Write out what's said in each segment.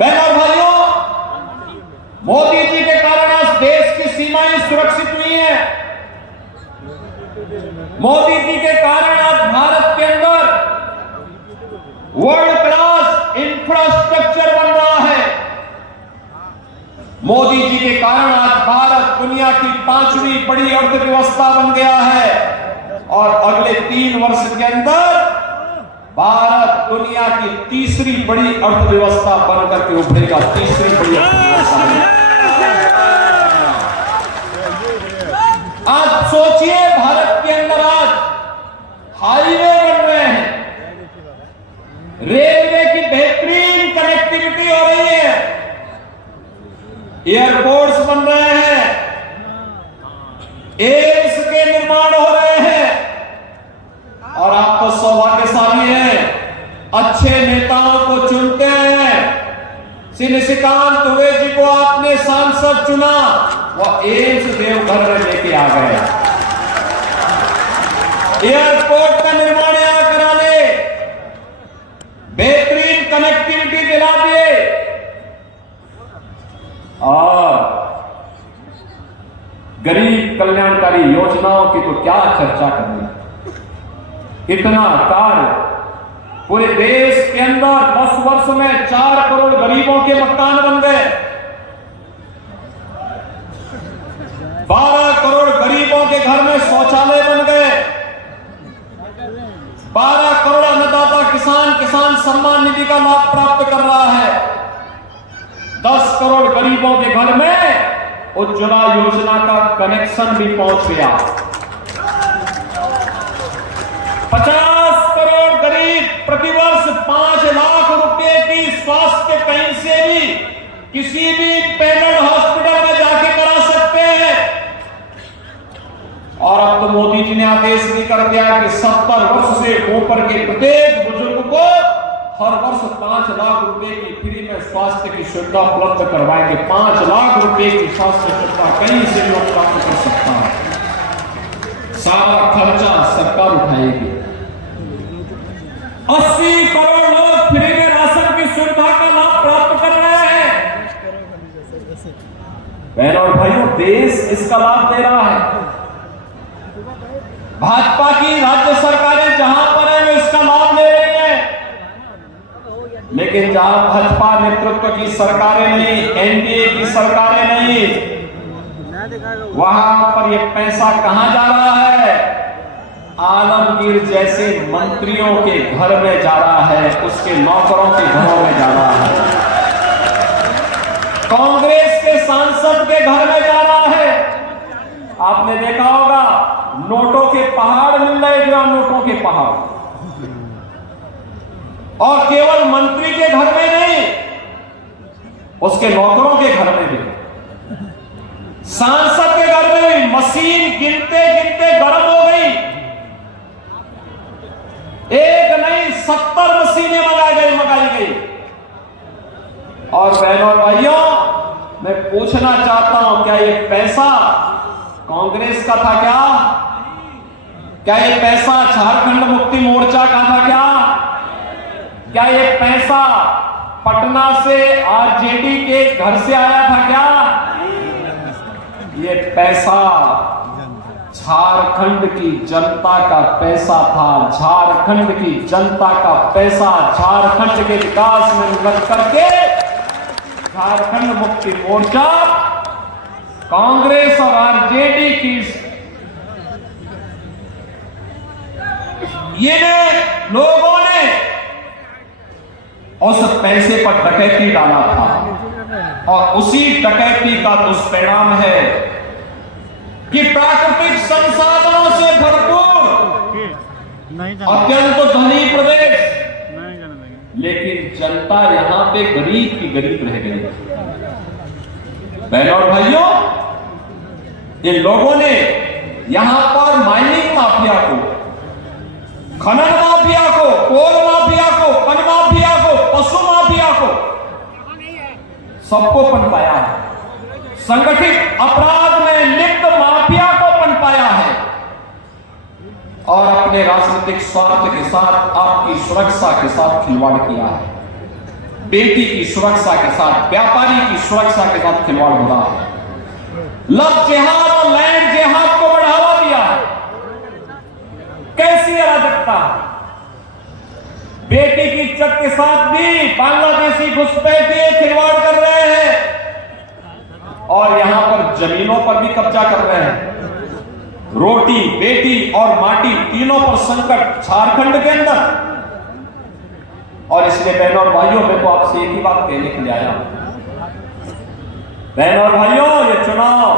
बहनों और भाइयों, मोदी जी के कारण आज देश की सीमाएं सुरक्षित हुई हैं। मोदी जी के कारण आज भारत के अंदर वर्ल्ड क्लास इंफ्रास्ट्रक्चर बन रहा है। मोदी जी के कारण आज भारत दुनिया की 5वीं बड़ी अर्थव्यवस्था बन गया है और अगले 3 वर्ष के अंदर भारत दुनिया की 3री बड़ी अर्थव्यवस्था बनकर के उभरेगा। 3री बड़ी अर्थव्यवस्था। आज सोचिए, भारत के अंदर आज हाईवे बन रहे हैं, रेलवे की बेहतरीन कनेक्टिविटी हो रही है, एयरपोर्ट्स बन रहे हैं, एम्स के निर्माण हो रहे हैं। और आप तो सौभाग्यशाली हैं, अच्छे नेताओं को चुनते हैं। श्री निशिकांत दुबे जी को आपने सांसद चुना, वह एम्स देवघर में लेके आ गए, एयरपोर्ट का निर्माण यहां करा ले, बेहतरीन कनेक्टिविटी दिला दिए और गरीब कल्याणकारी योजनाओं की तो क्या चर्चा करनी। इतना कार्य पूरे देश के अंदर 10 वर्ष में 4 करोड़ गरीबों के मकान बन गए, 12 करोड़ गरीबों के घर में शौचालय बन गए, 12 करोड़ अन्नदाता किसान सम्मान निधि का लाभ प्राप्त कर रहा है, 10 करोड़ गरीबों के घर में उज्ज्वला योजना का कनेक्शन भी पहुंच गया, 50 करोड़ गरीब प्रतिवर्ष 5 लाख रुपए की स्वास्थ्य कहीं से भी किसी भी पेमेंट हॉस्पिटल में जाके करा सकते हैं। और अब तो मोदी जी ने आदेश भी कर दिया कि 70 वर्ष से ऊपर के प्रत्येक बुजुर्ग को हर वर्ष 5 लाख रुपए की फ्री में स्वास्थ्य की सुविधा उपलब्ध करवाएंगे। 5 लाख रुपए की स्वास्थ्य सुविधा कहीं से लोग प्राप्त कर सकता है, सारा खर्चा सरकार उठाएगी। 80 करोड़ लोग फ्री में राशन की सुविधा का लाभ प्राप्त कर रहे हैं। बहनों और भाइयों, देश इसका लाभ दे रहा है। भाजपा की राज्य सरकारें जहां पर है वो इसका लाभ ले रही हैं, लेकिन जहां भाजपा नेतृत्व की सरकारें नहीं, एनडीए की सरकारें नहीं, वहां पर ये पैसा कहां जा रहा है? आलमगीर जैसे मंत्रियों के घर में जा रहा है, उसके नौकरों के घरों में जा रहा है, कांग्रेस के सांसद के घर में जा रहा है। आपने देखा होगा, नोटों के पहाड़ मिल रहे, जो नोटों के पहाड़, और केवल मंत्री के घर में नहीं, उसके नौकरों के घर में भी, सांसद के घर में भी मशीन गिनते गिनते गर्म हो गई। एक नहीं 70 मशीनें मंगाई गई। और बहनों और भाइयों, मैं पूछना चाहता हूं, क्या ये पैसा कांग्रेस का था? क्या ये पैसा झारखंड मुक्ति मोर्चा का था? क्या ये पैसा पटना से आरजेडी के घर से आया था? ये पैसा झारखंड की जनता का पैसा था। झारखंड की जनता का पैसा झारखंड के विकास में लग करके झारखंड मुक्ति मोर्चा, कांग्रेस और आरजेडी की ये लोगों ने उस पैसे पर डकैती डाला था, और उसी डकैती का दुष्परिणाम है कि प्राकृतिक संसाधनों से भरपूर अत्यंत धनी प्रदेश, लेकिन जनता यहां पे गरीब की गरीब रह गई। बहनों और भाइयों, इन लोगों ने यहां पर माइनिंग माफिया को, खनन माफिया को, कोल माफिया को, वन माफिया को, पशु माफिया को, सबको पनपाया है। संगठित अपराध में लिप्त माफिया को पनपाया है और अपने राजनीतिक स्वार्थ के साथ, आपकी सुरक्षा के साथ खिलवाड़ किया है। बेटी की सुरक्षा के साथ, व्यापारी की सुरक्षा के साथ खिलवाड़ हो रहा है। लव जिहाद और लैंड जिहाद को बढ़ावा दिया है। कैसी अराजकता! बेटी की इज्जत के साथ भी बांग्लादेशी घुसपैठिए खिलवाड़ कर रहे हैं और यहां पर जमीनों पर भी कब्जा कर रहे हैं। रोटी, बेटी और माटी तीनों पर संकट झारखंड के अंदर। और इसलिए बहनों और भाइयों, मैं तो आपसे एक ही बात कहने के लिए आया हूं। बहनों और भाइयों, ये चुनाव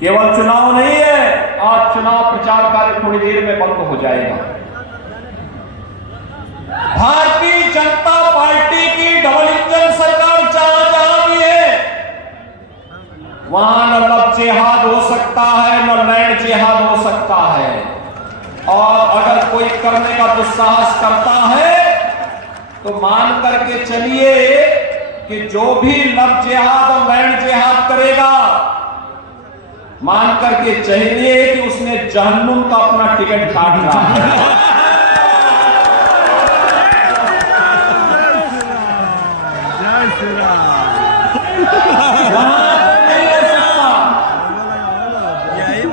केवल चुनाव नहीं है। आज चुनाव प्रचार कार्य थोड़ी देर में बंद हो जाएगा। भारतीय जनता पार्टी की डबल इंजन सरकार जहां भी है, वहां न लव जिहाद हो सकता है, न लैंड जिहाद हो सकता है। और अगर कोई करने का दुस्साहस करता है तो मान करके चलिए कि जो भी लव जिहाद और लैंड जिहाद करेगा, मान करके चलिए कि उसने जहन्नुम का अपना टिकट काट रहा है।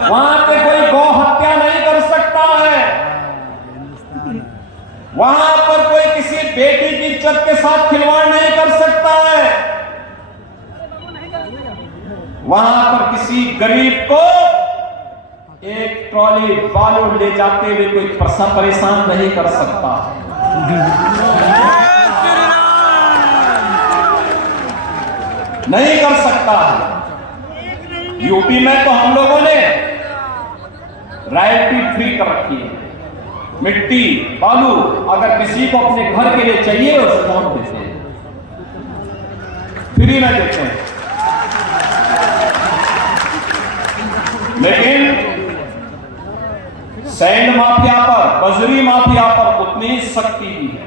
वहां पे कोई गौ हत्या नहीं कर सकता है। वहां पर कोई किसी बेटी की इज्जत के साथ खिलवाड़ नहीं कर सकता है। वहां पर किसी गरीब को एक ट्रॉली बालू ले जाते हुए कोई परेशान नहीं कर सकता। नहीं कर सकता। यूपी में तो हम लोगों ने रॉयल्टी फ्री कर रखी है। मिट्टी, बालू अगर किसी को अपने घर के लिए चाहिए उसे कौन देते हैं? फ्री में देते हैं। लेकिन सैंड माफिया पर, बजरी माफिया पर उतनी ही सख्ती भी है।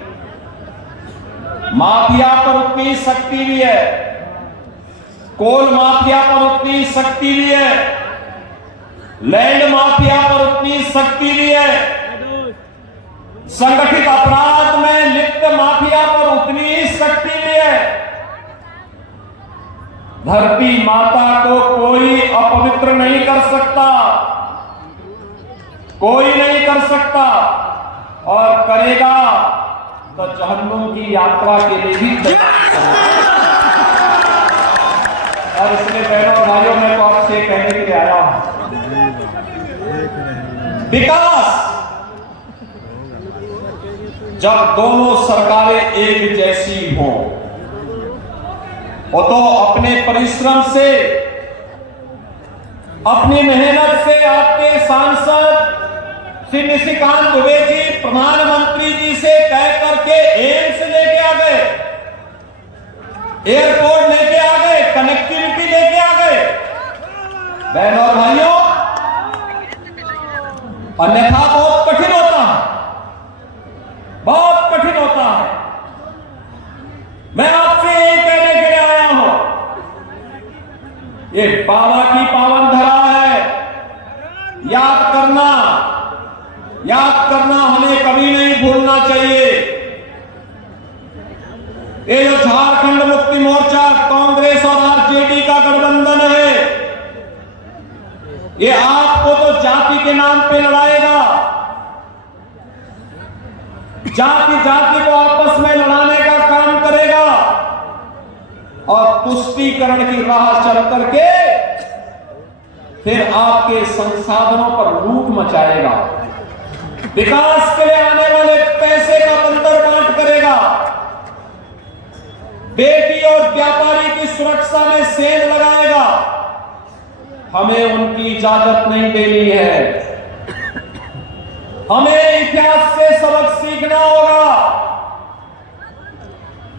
माफिया पर उतनी ही सख्ती भी है। कोल माफिया पर उतनी सख्ती भी है। लैंड माफिया पर उतनी सख्ती भी है। संगठित अपराध में लिप्त माफिया पर उतनी ही सख्ती भी है। धरती माता को कोई अपवित्र नहीं कर सकता, कोई नहीं कर सकता। और करेगा तो जहन्नुम की यात्रा के लिए भी तैयार। और इसलिए बहनों और भाइयों, मैं तो आपसे कहने के लिए आया हूं, विकास जब दोनों सरकारें एक जैसी हों, वो तो अपने परिश्रम से, अपनी मेहनत से आपके सांसद श्री निशिकांत दुबे जी प्रधानमंत्री जी से कह करके एम्स लेके आ गए, एयरपोर्ट लेके आ गए, कनेक्टिविटी लेके आ गए। बहनों और भाइयों, अन्यथा बहुत कठिन होता है, बहुत कठिन होता है। मैं आपसे यही कहने के लिए आया हूं, ये बाबा की पावन धरा है। याद करना हमें कभी नहीं भूलना चाहिए। ये जो झारखंड मुक्ति मोर्चा कांग्रेस और आरजेडी का गठबंधन है, ये आपको तो जाति के नाम पे लड़ाएगा। जाति को आपस में लड़ाने का काम करेगा और तुष्टीकरण की राह चल करके फिर आपके संसाधनों पर लूट मचाएगा। विकास के लिए आने वाले पैसे का बंदर बांट करेगा। बेटी और व्यापारी की सुरक्षा में सेंध लगाएगा। हमें उनकी इजाजत नहीं देनी है। हमें इतिहास से सबक सीखना होगा।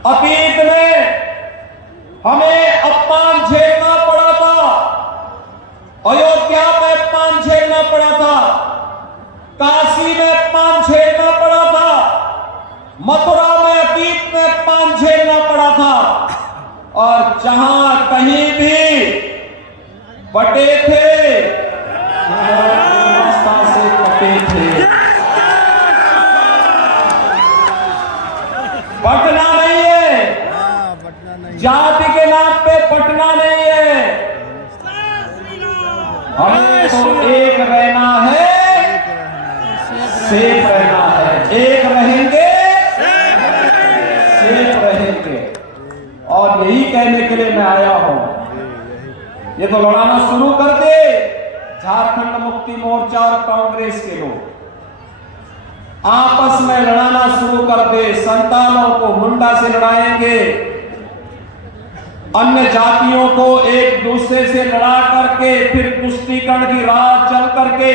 अतीत में हमें अपमान झेलना पड़ा था, अयोध्या में अपमान झेलना पड़ा था, काशी में अपमान झेलना पड़ा था, मथुरा में अतीत में अपमान झेलना पड़ा था। और जहां कहीं भी बटे थे, से कटे थे। बटना नहीं है। जाति के नाम पे बंटना नहीं है। हमें तो एक रहना है, सेफ रहना है। एक रहेंगे, सेफ रहेंगे। और यही कहने के लिए मैं आया हूं, ये तो लड़ाना शुरू कर दे झारखंड मुक्ति मोर्चा और कांग्रेस के लोग, आपस में लड़ाना शुरू कर दे। संतानों को मुंडा से लड़ाएंगे, अन्य जातियों को एक दूसरे से लड़ा करके फिर पुष्टिकरण की राह चल करके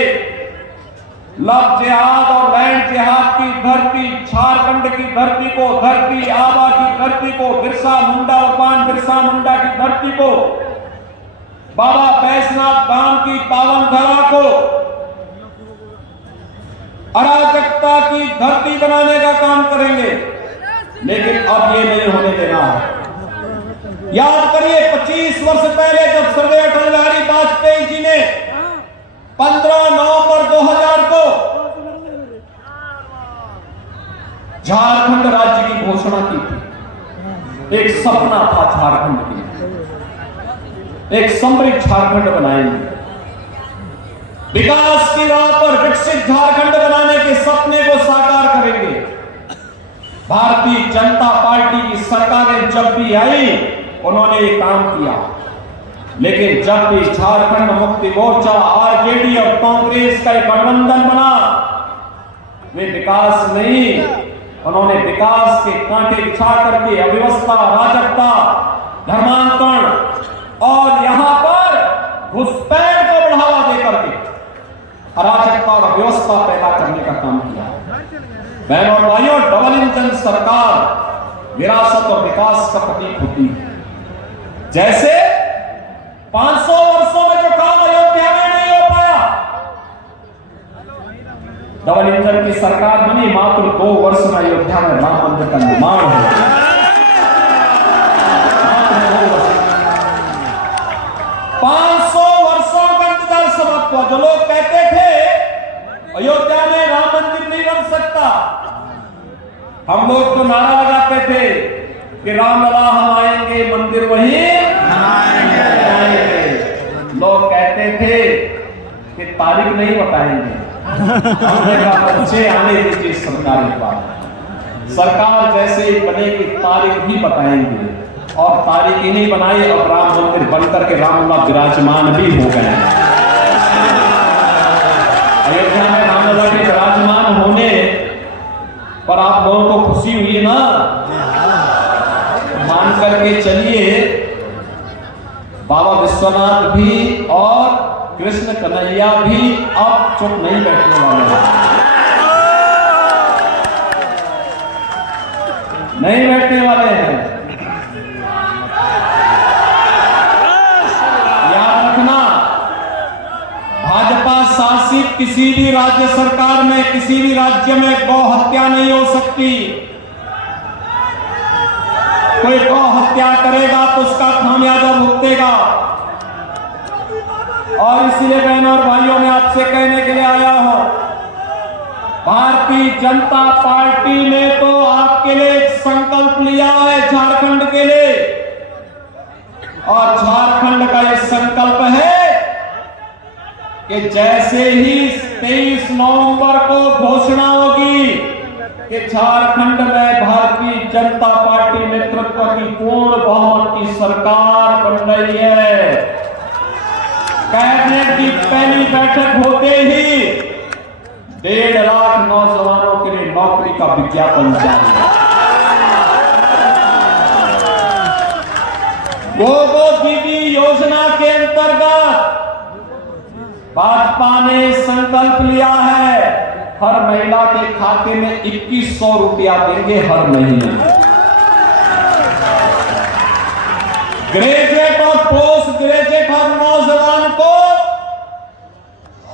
लव जिहाद और लैंड जिहाद की धरती, झारखंड की धरती को, धरती आबा की धरती को, बिरसा मुंडा भगवान बिरसा मुंडा की धरती को, बाबा बैजनाथ धाम की पावन धरा को अराजकता की धरती बनाने का काम करेंगे। लेकिन अब ये नहीं होने देना है। याद करिए 25 वर्ष पहले जब स्वर्गीय अटल बिहारी वाजपेयी जी ने 15 नवंबर 2000 को झारखंड राज्य की घोषणा की थी। एक सपना था झारखंड की, एक समृद्ध झारखंड बनाएंगे, विकास की राह पर विकसित झारखंड बनाने के सपने को साकार करेंगे। भारतीय जनता पार्टी की सरकारें जब भी आई उन्होंने ये काम किया, लेकिन जब भी झारखंड मुक्ति मोर्चा, आरजेडी और कांग्रेस का एक गठबंधन बना, वे विकास नहीं, उन्होंने विकास के कांटे बिछा करके अव्यवस्था, अराजकता, धर्मांतरण और यहां पर घुसपैठ को बढ़ावा देकर के अराजकता और अव्यवस्था पैदा करने का काम किया। बहनों और भाइयों, डबल इंजन सरकार विरासत और विकास का प्रतीक होती है। जैसे 500 वर्षों में जो काम अयोध्या में नहीं हो पाया, डबल इंजन की सरकार बनी, मात्र 2 वर्ष में अयोध्या में राम मंदिर का निर्माण हो गया। मात्र 2 वर्ष, 500 वर्षों का इंतजार समाप्त हुआ। जो लोग कहते थे अयोध्या में राम मंदिर नहीं बन सकता, हम लोग तो नारा लगाते थे कि रामलला हम आएंगे, मंदिर वहीं बनाएंगे। लोग कहते थे कि तारीख नहीं बताएंगे, हमने कहा बच्चे आने दीजिए सरकार के पास, सरकार जैसे ही बनेगी तारीख भी बताएंगे। और तारीख ही नहीं बनाई और राम मंदिर बनकर के रामलला विराजमान भी हो गए। अयोध्या में रामलला के विराजमान होने पर आप लोगों को खुशी हुई ना? मान करके चलिए, बाबा विश्वनाथ भी और कृष्ण कन्हैया भी अब चुप नहीं बैठने वाले हैं, नहीं बैठने वाले हैं। याद रखना, भाजपा शासित किसी भी राज्य सरकार में, किसी भी राज्य में गौ हत्या नहीं हो सकती। कोई गौ हत्या करेगा तो उसका खामियाजा भुगतेगा। और इसलिए बहनों और भाइयों, मैं आपसे कहने के लिए आया हूं, भारतीय जनता पार्टी ने तो आपके लिए एक संकल्प लिया है झारखंड के लिए, और झारखंड का यह संकल्प है कि जैसे ही 23 नवंबर को घोषणा होगी कि झारखंड में भारतीय जनता पार्टी नेतृत्व की पूर्ण बहुमत की सरकार बन रही है, कैबिनेट की पहली बैठक होते ही 1.5 लाख नौजवानों के लिए नौकरी का विज्ञापन जारी है। गोगो दीदी योजना के अंतर्गत भाजपा ने संकल्प लिया है, हर महिला के खाते में 2100 रुपया देंगे हर महीने। ग्रेजुएट और पोस्ट ग्रेजुएट हर नौजवान को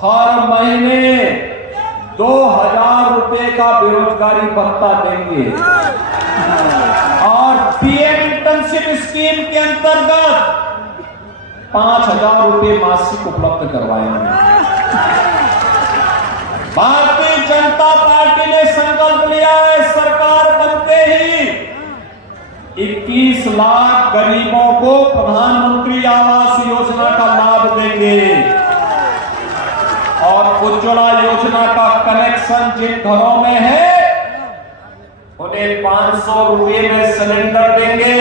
हर महीने 2000 रुपए का बेरोजगारी भत्ता देंगे। और पीएम इंटर्नशिप स्कीम के अंतर्गत 5000 रुपए मासिक उपलब्ध करवाएंगे। भारतीय जनता पार्टी ने संकल्प लिया है, सरकार बनते ही 21 लाख गरीबों को प्रधानमंत्री आवास योजना का लाभ देंगे और उज्ज्वला योजना का कनेक्शन जिन घरों में है उन्हें 500 रुपए में सिलेंडर देंगे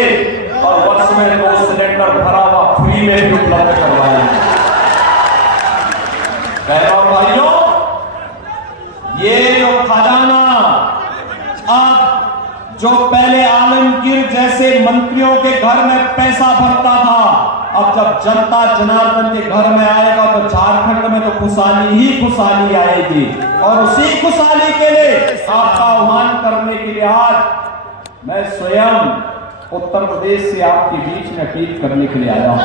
और वर्ष में 2 सिलेंडर भरा हुआ फ्री में भी उपलब्ध करवाएंगे। बहनों भाइयों, ये जो खजाना अब जो पहले आलमगीर जैसे मंत्रियों के घर में पैसा भरता था, अब जब जनता जनार्दन के घर में आएगा तो झारखंड में तो खुशहाली ही खुशहाली आएगी। और उसी खुशहाली के लिए आपका आह्वान करने के लिए आज मैं स्वयं उत्तर प्रदेश से आपके बीच में अपील करने के लिए आया हूं।